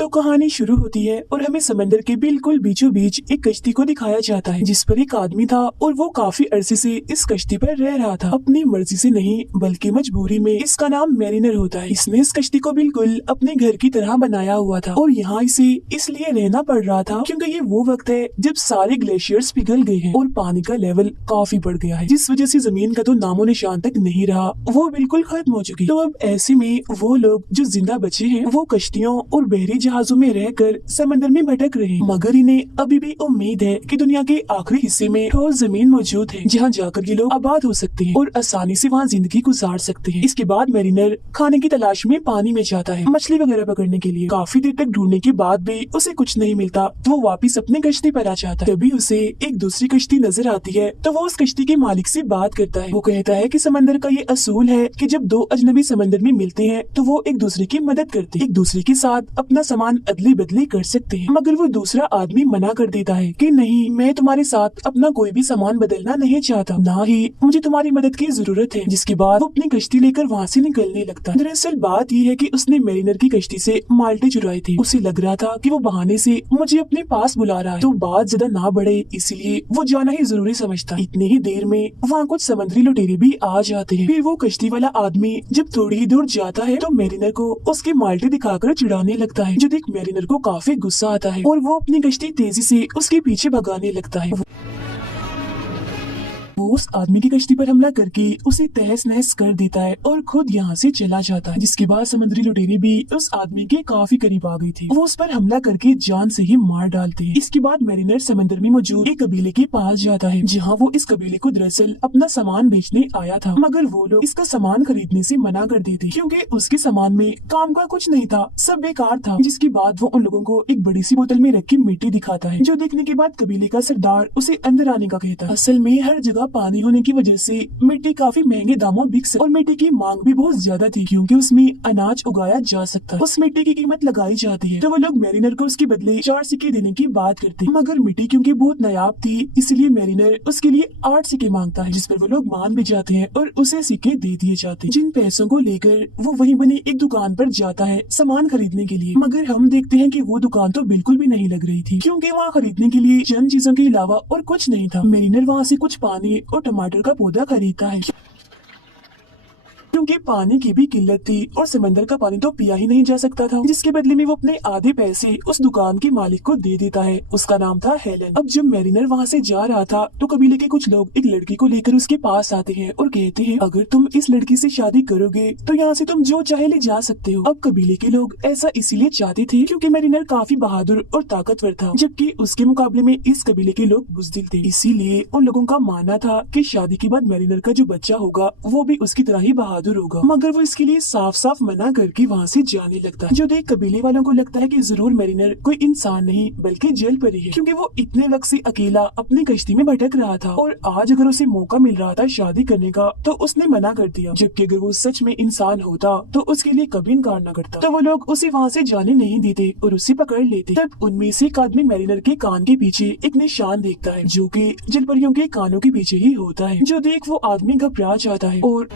तो कहानी शुरू होती है और हमें समंदर के बिल्कुल बीचों बीच एक कश्ती को दिखाया जाता है जिस पर एक आदमी था और वो काफी अरसे से इस कश्ती पर रह रहा था, अपनी मर्जी से नहीं बल्कि मजबूरी में। इसका नाम मैरिनर होता है। इसने इस कश्ती को बिल्कुल अपने घर की तरह बनाया हुआ था और यहाँ इसे इसलिए रहना पड़ रहा था क्योंकि ये वो वक्त है जब सारे ग्लेशियर्स पिघल गए हैं और पानी का लेवल काफी बढ़ गया है, जिस वजह से जमीन का तो नामो निशान तक नहीं रहा, वो बिल्कुल खत्म हो चुकी। तो अब ऐसे में वो लोग जो जिंदा बचे हैं वो कश्तियों और बहरी जहाजों में रहकर समंदर में भटक रहे हैं, मगर इन्हें अभी भी उम्मीद है कि दुनिया के आखिरी हिस्से में ठोस जमीन मौजूद है जहाँ जाकर ये लोग आबाद हो सकते हैं और आसानी से वहाँ जिंदगी गुजार सकते हैं। इसके बाद मैरिनर खाने की तलाश में पानी में जाता है मछली वगैरह पकड़ने के लिए। काफी देर तक ढूंढने के बाद भी उसे कुछ नहीं मिलता तो वो वापिस अपने कश्ती पर आ जाता है। तभी उसे एक दूसरी कश्ती नजर आती है तो वो उस कश्ती के मालिक से बात करता है। वो कहता है कि समंदर का ये असूल है कि जब दो अजनबी समंदर में मिलते हैं तो वो एक दूसरे की मदद करते हैं, एक दूसरे के साथ अपना सामान अदली बदली कर सकते हैं। मगर वो दूसरा आदमी मना कर देता है कि नहीं, मैं तुम्हारे साथ अपना कोई भी सामान बदलना नहीं चाहता, ना ही मुझे तुम्हारी मदद की जरूरत है। जिसके बाद वो अपनी कश्ती लेकर वहाँ से निकलने लगता है। दरअसल बात ये है कि उसने मैरिनर की कश्ती से माल्टे चुराए थे। उसे लग रहा था कि वो बहाने से मुझे अपने पास बुला रहा है तो बात ज्यादा ना बढ़े इसलिए वो जाना ही जरूरी समझता। इतनी ही देर में वहाँ कुछ समुद्री लुटेरे भी आ जाते हैं। फिर वो कश्ती वाला आदमी जब थोड़ी ही दूर जाता है तो मैरिनर को उसके माल्टे दिखाकर चिढ़ाने लगता है, जो देख मैरिनर को काफी गुस्सा आता है और वो अपनी कश्ती तेजी से उसके पीछे भगाने लगता है। वो उस आदमी की कश्ती पर हमला करके उसे तहस नहस कर देता है और खुद यहाँ से चला जाता है। जिसके बाद समुद्री लुटेरे भी उस आदमी के काफी करीब आ गई थी। वो उस पर हमला करके जान से ही मार डालते हैं। इसके बाद मैरिनर समंदर में मौजूद एक कबीले के पास जाता है जहाँ वो इस कबीले को दरअसल अपना सामान बेचने आया था, मगर वो लोग इसका सामान खरीदने से मना कर देते क्योंकि उसके सामान में काम का कुछ नहीं था, सब बेकार था। जिसके बाद वो उन लोगों को एक बड़ी सी बोतल में रख के मिट्टी दिखाता है, जो देखने के बाद कबीले का सरदार उसे अंदर आने का कहता है। असल में हर जगह पानी होने की वजह से मिट्टी काफी महंगे दामों बिक सकती और मिट्टी की मांग भी बहुत ज्यादा थी क्योंकि उसमें अनाज उगाया जा सकता है। उस मिट्टी की कीमत लगाई जाती है तो वो लोग मैरिनर को उसके बदले 4 सिक्के देने की बात करते हैं, मगर मिट्टी क्योंकि बहुत नायाब थी इसलिए मैरिनर उसके लिए 8 सिक्के मांगता है, जिस पर वो लोग मान भी जाते हैं और उसे सिक्के दे दिए जाते हैं। जिन पैसों को लेकर वो वहीं बनी एक दुकान पर जाता है सामान खरीदने के लिए, मगर हम देखते हैं कि वो दुकान तो बिल्कुल भी नहीं लग रही थी क्योंकि वहाँ खरीदने के लिए चंद चीजों के अलावा और कुछ नहीं था। मैरिनर वहाँ से कुछ पानी और टमाटर का पौधा खरीदता है क्योंकि पानी की भी किल्लत थी और समंदर का पानी तो पिया ही नहीं जा सकता था। जिसके बदले में वो अपने आधे पैसे उस दुकान के मालिक को दे देता है। उसका नाम था हेलन। अब जब मैरिनर वहाँ से जा रहा था तो कबीले के कुछ लोग एक लड़की को लेकर उसके पास आते हैं और कहते हैं अगर तुम इस लड़की से शादी करोगे तो यहाँ से तुम जो चाहे ले जा सकते हो। अब कबीले के लोग ऐसा इसीलिए चाहते थे क्योंकि मैरिनर काफी बहादुर और ताकतवर था, जबकि उसके मुकाबले में इस कबीले के लोग बुज़दिल थे। इसीलिए उन लोगों का मानना था कि शादी के बाद मैरिनर का जो बच्चा होगा वो भी उसकी तरह ही बहादुर होगा, मगर वो इसके लिए साफ साफ मना करके वहाँ से जाने लगता है। जो देख कबीले वालों को लगता है कि जरूर मैरिनर कोई इंसान नहीं बल्कि जेल परी है क्योंकि वो इतने वक्त से अकेला अपनी कश्ती में भटक रहा था और आज अगर उसे मौका मिल रहा था शादी करने का तो उसने मना कर दिया, जबकि अगर वो सच में इंसान होता तो उसके लिए कभी इनकार न करता। तो वो लोग उसे वहाँ से जाने नहीं देते और उसे पकड़ लेते। तब उनमें से एक आदमी मैरिनर के कान के पीछे एक निशान देखता है जो कि जलपरियों के कानों के पीछे ही होता है। जो देख वो आदमी घबरा जाता है और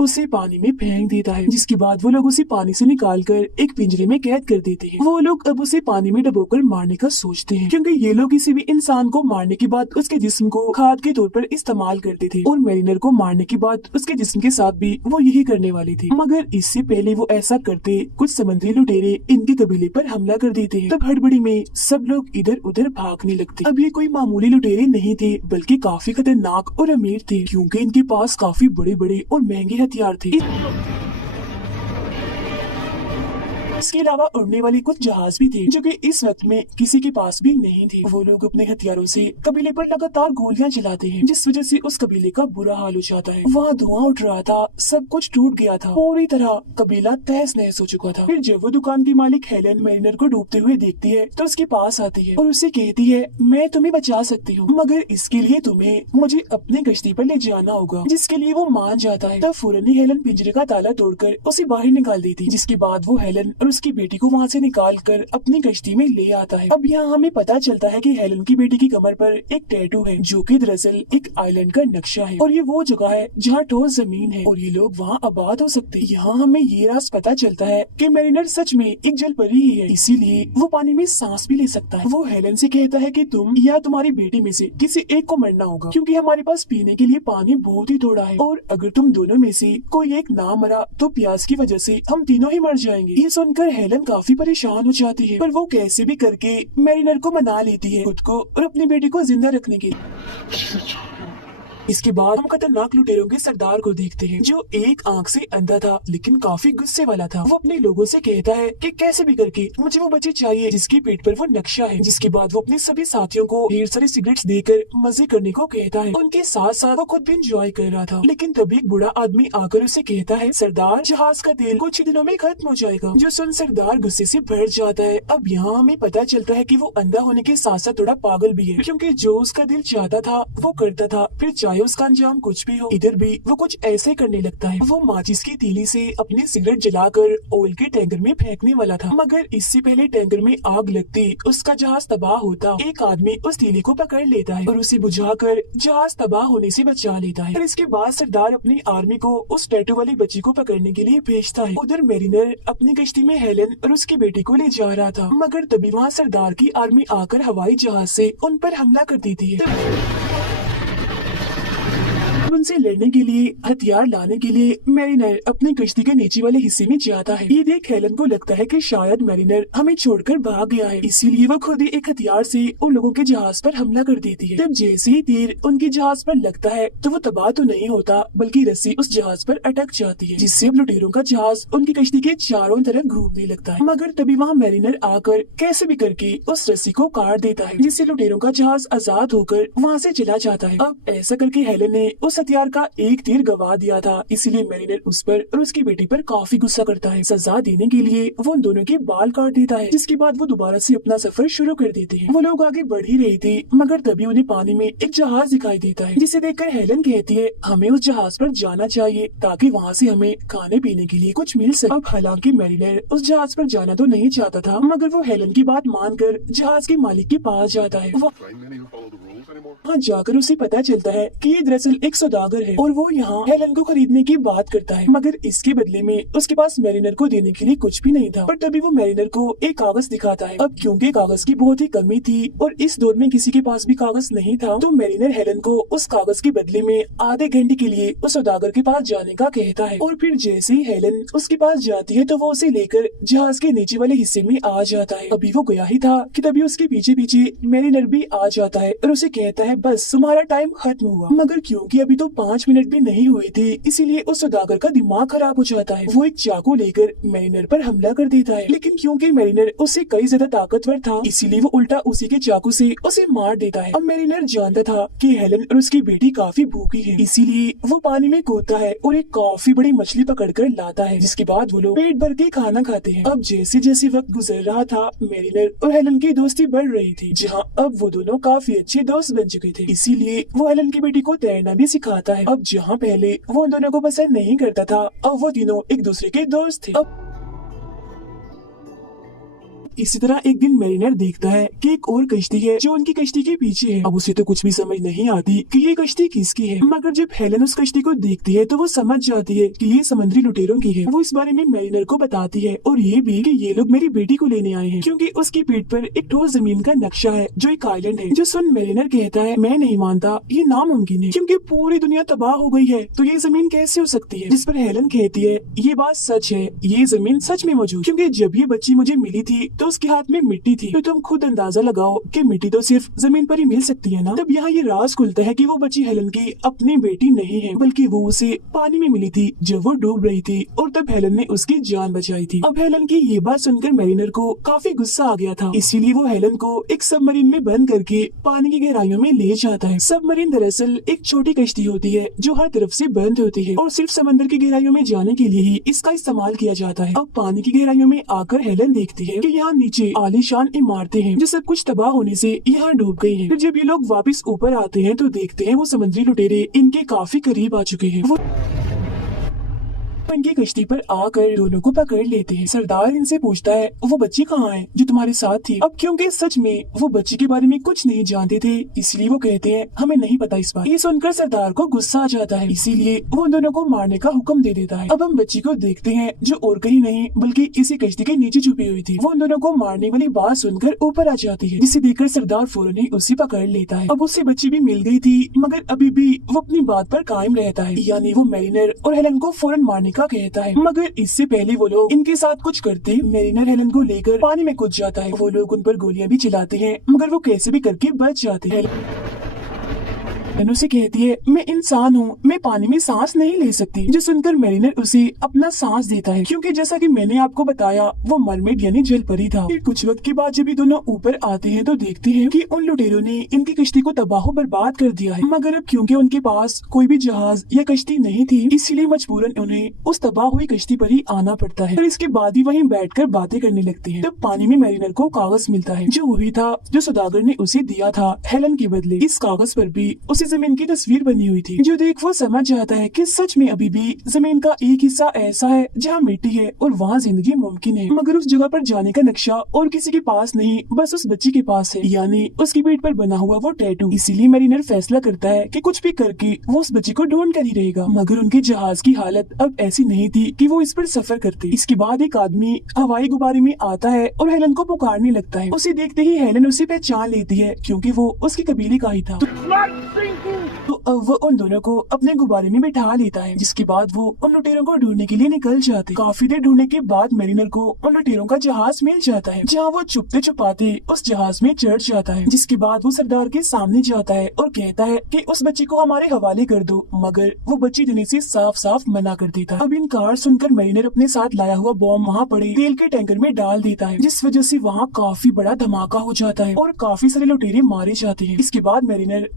उसे पानी में फेंक देता है। जिसके बाद वो लोग उसे पानी से निकालकर एक पिंजरे में कैद कर देते हैं। वो लोग अब उसे पानी में डुबोकर मारने का सोचते हैं क्योंकि ये लोग किसी भी इंसान को मारने के बाद उसके जिस्म को खाद के तौर पर इस्तेमाल करते थे और मैरिनर को मारने के बाद उसके जिस्म के साथ भी वो यही करने वाले थे। मगर इससे पहले वो ऐसा करते कुछ समुद्री लुटेरे इनके कबीले पर हमला कर देते हैं। तब हड़बड़ी में सब लोग इधर उधर भागने लगते। अब ये कोई मामूली लुटेरे नहीं थे बल्कि काफी खतरनाक और अमीर थे क्योंकि इनके पास काफी बड़े बड़े और महंगे हथियार थे। इसके अलावा उड़ने वाले कुछ जहाज भी थे जो कि इस वक्त में किसी के पास भी नहीं थे। वो लोग अपने हथियारों से कबीले पर लगातार गोलियां चलाते हैं जिस वजह से उस कबीले का बुरा हाल हो जाता है। वहाँ धुआं उठ रहा था, सब कुछ टूट गया था, पूरी तरह कबीला तहस नहस हो चुका था। फिर जब वो दुकान की मालिक हेलन मैरिनर को डूबते हुए देखती है तो उसके पास आती है और उसे कहती है मैं तुम्हें बचा सकती हूँ, मगर इसके लिए तुम्हें मुझे अपनी कश्ती पर ले जाना होगा। जिसके लिए वो मान जाता है। तब फौरन ही हेलन पिंजरे का ताला तोड़कर उसे बाहर निकाल देती। जिसके बाद वो हेलन और उसकी बेटी को वहाँ से निकाल कर अपनी कश्ती में ले आता है। अब यहाँ हमें पता चलता है कि हेलन की बेटी की कमर पर एक टैटू है जो कि दरअसल एक आइलैंड का नक्शा है और ये वो जगह है जहाँ ठोस जमीन है और ये लोग वहाँ आबाद हो सकते हैं। यहाँ हमें ये राज पता चलता है कि मैरिनर सच में एक जल परी ही है, इसीलिए वो पानी में सांस भी ले सकता है। वो हेलन से कहता है कि तुम या तुम्हारी बेटी में से किसी एक को मरना होगा क्योंकि हमारे पास पीने के लिए पानी बहुत ही थोड़ा है और अगर तुम दोनों में से कोई एक ना मरा तो प्यास की वजह से हम तीनों ही मर जाएंगे। ये सुनकर हेलन काफी परेशान हो जाती है पर वो कैसे भी करके मैरिनर को मना लेती है खुद को और अपनी बेटी को जिंदा रखने के लिए। इसके बाद हम खतरनाक लुटेरों के सरदार को देखते हैं जो एक आंख से अंधा था लेकिन काफी गुस्से वाला था। वो अपने लोगों से कहता है कि कैसे भी करके मुझे वो बच्ची चाहिए जिसकी पेट पर वो नक्शा है। जिसके बाद वो अपने सभी साथियों को ढेर सारी सिगरेट्स देकर मजे करने को कहता है। उनके साथ साथ वो खुद भी इंजॉय कर रहा था लेकिन तभी एक बूढ़ा आदमी आकर उसे कहता है सरदार जहाज का तेल कुछ ही दिनों में खत्म हो जाएगा। जो सुन सरदार गुस्से से भर जाता है। अब यहाँ हमें पता चलता है कि वो अंधा होने के साथ साथ थोड़ा पागल भी है क्योंकि जो उसका दिल चाहता था वो करता था फिर चाहे उसका अंजाम कुछ भी हो। इधर भी वो कुछ ऐसे करने लगता है। वो माचिस की तीली से अपनी सिगरेट जलाकर ऑयल के टैंकर में फेंकने वाला था मगर इससे पहले टैंकर में आग लगती उसका जहाज तबाह होता एक आदमी उस तीली को पकड़ लेता है और उसे बुझाकर जहाज तबाह होने से बचा लेता है। और इसके बाद सरदार अपनी आर्मी को उस टैटू वाली बच्ची को पकड़ने के लिए भेजता है। उधर मैरिनर अपनी कश्ती में हेलन और उसकी बेटी को ले जा रहा था मगर तभी वहाँ सरदार की आर्मी आकर हवाई जहाज से उन पर हमला कर देती है। उनसे लड़ने के लिए हथियार लाने के लिए मैरिनर अपनी कश्ती के नीचे वाले हिस्से में जाता है। ये देख हेलन को लगता है कि शायद मैरिनर हमें छोड़कर भाग गया है, इसीलिए वो खुद ही एक हथियार से उन लोगों के जहाज पर हमला कर देती है। जब जैसे ही तीर उनके जहाज पर लगता है तो वो तबाह तो नहीं होता बल्कि रस्सी उस जहाज पर अटक जाती है जिससे अब लुटेरों का जहाज उनकी कश्ती के चारों तरफ घूमने लगता है। मगर तभी वहाँ मैरिनर आकर कैसे भी करके उस रस्सी को काट देता है जिससे लुटेरों का जहाज आजाद होकर वहाँ से चला जाता है। अब ऐसा करके हेलन ने उस हथियार का एक तीर गवा दिया था, इसीलिए मैरिनर उस पर और उसकी बेटी पर काफी गुस्सा करता है। सजा देने के लिए वो उन दोनों के बाल काट देता है जिसके बाद वो दोबारा से अपना सफर शुरू कर देते हैं। वो लोग आगे बढ़ ही रहे थे मगर तभी उन्हें पानी में एक जहाज दिखाई देता है जिसे देखकर हेलन कहती है हमें उस जहाज पर जाना चाहिए ताकि वहाँ से हमें खाने पीने के लिए कुछ मिल सके। अब हालांकि मैरिनर उस जहाज पर जाना तो नहीं चाहता था मगर वो हेलन की बात मानकर जहाज के मालिक के पास जाता है। वो वहाँ जाकर उसे पता चलता है कि ये दरअसल एक सौदागर है और वो यहाँ हेलन को खरीदने की बात करता है मगर इसके बदले में उसके पास मैरिनर को देने के लिए कुछ भी नहीं था। पर तभी वो मैरिनर को एक कागज दिखाता है। अब क्योंकि कागज की बहुत ही कमी थी और इस दौर में किसी के पास भी कागज नहीं था तो मैरिनर हेलन को उस कागज के बदले में आधे घंटे के लिए उस सौदागर के पास जाने का कहता है। और फिर जैसे ही हेलन उसके पास जाती है तो वो उसे लेकर जहाज के नीचे वाले हिस्से में आ जाता है। अभी वो गया ही था कि तभी उसके पीछे पीछे मैरिनर भी आ जाता है और उसे कहता है बस तुम्हारा टाइम खत्म हुआ। मगर क्योंकि अभी तो 5 मिनट भी नहीं हुए थे इसीलिए उस सौदागर का दिमाग खराब हो जाता है। वो एक चाकू लेकर मैरिनर पर हमला कर देता है लेकिन क्योंकि मैरिनर उससे कई ज्यादा ताकतवर था इसीलिए वो उल्टा उसी के चाकू से उसे मार देता है। अब मैरिनर जानता था कि हेलन और उसकी बेटी काफी भूखी है इसीलिए वो पानी में कूदता है और एक काफी बड़ी मछली पकड़कर लाता है जिसके बाद वो लोग पेट भर के खाना खाते हैं। अब जैसे जैसे वक्त गुजर रहा था मैरिनर और हेलन की दोस्ती बढ़ रही थी जहाँ अब वो दोनों काफी अच्छे दोस्त बन चुके थे, इसीलिए वो हेलन की बेटी को तैरना भी सिखाता है। अब जहाँ पहले वो उन दोनों को पसंद नहीं करता था अब वो तीनों एक दूसरे के दोस्त थे। अब इसी तरह एक दिन मैरिनर देखता है कि एक और कश्ती है जो उनकी कश्ती के पीछे है। अब उसे तो कुछ भी समझ नहीं आती कि ये कश्ती किसकी है मगर जब हेलन उस कश्ती को देखती है तो वो समझ जाती है कि ये समुद्री लुटेरों की है। वो इस बारे में मैरिनर को बताती है और ये भी कि ये लोग मेरी बेटी को लेने आए हैं क्योंकि उसकी पीठ पर एक ठोस जमीन का नक्शा है जो एक आइलैंड है। जो सुन मैरिनर कहता है मैं नहीं मानता, ये नामुमकिन है क्योंकि पूरी दुनिया तबाह हो गई है तो ये जमीन कैसे हो सकती है। जिस पर हेलन कहती है ये बात सच है, ये जमीन सच में मौजूद क्योंकि जब ये बच्ची मुझे मिली थी तो उसके हाथ में मिट्टी थी तो तुम खुद अंदाजा लगाओ कि मिट्टी तो सिर्फ जमीन पर ही मिल सकती है ना। तब यहाँ ये राज खुलता है कि वो बच्ची हेलन की अपनी बेटी नहीं है बल्कि वो उसे पानी में मिली थी जब वो डूब रही थी और तब हेलन ने उसकी जान बचाई थी। अब हेलन की ये बात सुनकर मैरिनर को काफी गुस्सा आ गया था इसीलिए वो हेलन को एक सबमरीन में बंद करके पानी की गहराइयों में ले जाता है। सबमरीन दरअसल एक छोटी कश्ती होती है जो हर तरफ से बंद होती है और सिर्फ समंदर की गहराइयों में जाने के लिए ही इसका इस्तेमाल किया जाता है। अब पानी की गहराइयों में आकर हेलन देखती है कि यहाँ नीचे आलीशान इमारतें हैं जो सब कुछ तबाह होने से यहाँ डूब गई हैं। फिर जब ये लोग वापस ऊपर आते हैं तो देखते हैं वो समुद्री लुटेरे इनके काफी करीब आ चुके हैं। वो वो इनकी कश्ती पर आकर दोनों को पकड़ लेते हैं। सरदार इनसे पूछता है वो बच्ची कहाँ है जो तुम्हारे साथ थी। अब क्योंकि सच में वो बच्ची के बारे में कुछ नहीं जानते थे, इसलिए वो कहते हैं हमें नहीं पता इस बात। ये सुनकर सरदार को गुस्सा आ जाता है, इसीलिए वो उन दोनों को मारने का हुक्म दे देता है। अब हम बच्ची को देखते हैं जो और कहीं नहीं बल्कि इसी कश्ती के नीचे छुपी हुई थी। वो उन दोनों को मारने वाली बात सुनकर ऊपर आ जाती है, जिसे देखकर सरदार फौरन ही उसे पकड़ लेता है। अब उससे बच्ची भी मिल गई थी, मगर अभी भी वो अपनी बात पर कायम रहता है, यानी वो मैरिनर और हेलन को फौरन मारने का कहता है। मगर इससे पहले वो लोग इनके साथ कुछ करते, मैरिनर हेलन को लेकर पानी में कूद जाता है। वो लोग उन पर गोलियां भी चलाते हैं, मगर वो कैसे भी करके बच जाते हैं। हेलन उसे कहती है मैं इंसान हूँ, मैं पानी में सांस नहीं ले सकती, जो सुनकर मैरिनर उसे अपना सांस देता है, क्योंकि जैसा कि मैंने आपको बताया वो मरमेड यानी जल परी था। फिर कुछ वक्त के बाद जब ये दोनों ऊपर आते हैं तो देखते हैं कि उन लुटेरों ने इनकी कश्ती को तबाह बर्बाद कर दिया है। मगर अब क्योंकि उनके पास कोई भी जहाज या कश्ती नहीं थी, इसलिए मजबूरन उन्हें उस तबाह हुई कश्ती पर ही आना पड़ता है। और इसके बाद ही वहीं बैठकर बातें करने लगते हैं। तब पानी में मैरिनर को कागज मिलता है, जो वही था जो सौदागर ने उसे दिया था हेलन के बदले। इस कागज पर भी उसी जमीन की तस्वीर बनी हुई थी, जो देख वो समझ जाता है कि सच में अभी भी जमीन का एक हिस्सा ऐसा है जहाँ मिट्टी है और वहाँ जिंदगी मुमकिन है। मगर उस जगह पर जाने का नक्शा और किसी के पास नहीं, बस उस बच्ची के पास है, यानी उसकी पीठ पर बना हुआ वो टैटू। इसीलिए मैरिनर फैसला करता है कि कुछ भी करके वो उस बच्ची को ढूंढ कर ही रहेगा। मगर उनके जहाज की हालत अब ऐसी नहीं थी कि वो इस पर सफर करते। इसके बाद एक आदमी हवाई गुब्बारे में आता है और हेलन को पुकारने लगता है। उसे देखते ही हेलन उसे पहचान लेती है, क्योंकि वो उसके कबीले का ही था। तो अब वो उन दोनों को अपने गुब्बारे में बिठा लेता है, जिसके बाद वो उन लुटेरों को ढूंढने के लिए निकल जाते। काफी देर ढूंढने के बाद मैरिनर को उन लुटेरों का जहाज मिल जाता है, जहाँ वो छुपते छुपाते उस जहाज में चढ़ जाता है। जिसके बाद वो सरदार के सामने जाता है और कहता है कि उस बच्ची को हमारे हवाले कर दो, मगर वो बच्ची देने से साफ साफ मना कर देता है। अब इनकार सुनकर मैरिनर अपने साथ लाया हुआ बॉम्ब वहाँ पड़े तेल के टैंकर में डाल देता है, जिस वजह से वहाँ काफी बड़ा धमाका हो जाता है और काफी सारे लुटेरे मारे जाते हैं। इसके बाद मैरिनर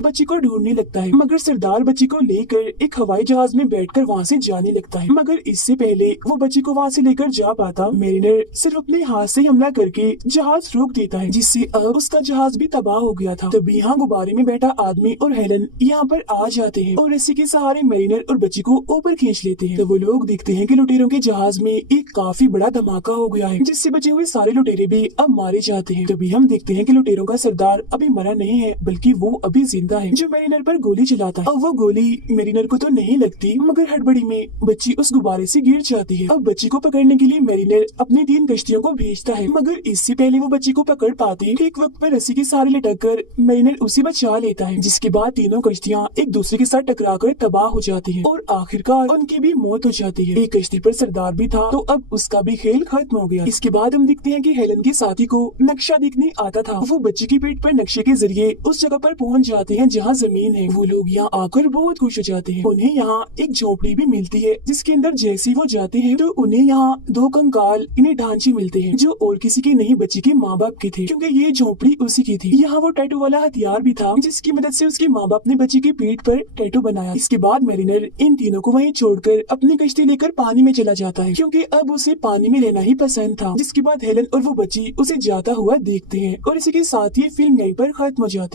बच्ची को ढूंढने लगता है, मगर सरदार बच्ची को लेकर एक हवाई जहाज में बैठकर वहाँ से जाने लगता है। मगर इससे पहले वो बच्ची को वहाँ से लेकर जा पाता, मैरिनर सिर्फ अपने हाथ से हमला करके जहाज रोक देता है, जिससे अब उसका जहाज भी तबाह हो गया था। तभी यहाँ गुब्बारे में बैठा आदमी और हेलन यहाँ पर आ जाते हैं और रस्सी के सहारे मैरिनर और बच्ची को ऊपर खींच लेते हैं। तो वो लोग देखते हैं कि लुटेरों के जहाज में एक काफी बड़ा धमाका हो गया है, जिससे बचे हुए सारे लुटेरे भी अब मारे जाते हैं। तभी हम देखते हैं कि लुटेरों का सरदार अभी मरा नहीं है, बल्कि वो अभी जिंदा है, जो मैरिनर पर गोली चलाता है। अब वो गोली मैरिनर को तो नहीं लगती, मगर हड़बड़ी में बच्ची उस गुब्बारे से गिर जाती है। अब बच्ची को पकड़ने के लिए मैरिनर अपनी 3 कश्तियों को भेजता है, मगर इससे पहले वो बच्ची को पकड़ पाते ठीक वक्त पर रस्सी के सहारे लटक कर मैरिनर उसे बचा लेता है, जिसके बाद तीनों कश्तियाँ एक दूसरे के साथ टकराकर तबाह हो जाती हैं और आखिरकार उनकी भी मौत हो जाती है। एक कश्ती पर सरदार भी था, तो अब उसका भी खेल खत्म हो गया। इसके बाद हम देखते हैं कि हेलन के साथी को नक्शा दिखने आता था। वो बच्ची की पीठ पर नक्शे के जरिए उस जगह पर पहुंच जाते हैं जहाँ जमीन है। वो लोग यहाँ आकर बहुत खुश हो जाते हैं। उन्हें यहाँ एक झोपड़ी भी मिलती है, जिसके अंदर जैसे वो जाते हैं तो उन्हें यहाँ 2 कंकाल इन्हें ढांचे मिलते हैं, जो और किसी के नहीं बच्ची के माँ बाप के थे, क्योंकि ये झोपड़ी उसी की थी। यहाँ वो टैटू वाला हथियार भी था, जिसकी मदद से उसके माँ बाप ने बच्ची की पीठ पर टैटू बनाया। इसके बाद मैरिनर इन तीनों को वहीं छोड़कर अपनी कश्ती लेकर पानी में चला जाता है, क्योंकि अब उसे पानी में रहना ही पसंद था। जिसके बाद हेलन और वो बच्ची उसे जाता हुआ देखते हैं और इसी के साथ ही फिल्म यहीं पर खत्म हो जाती है।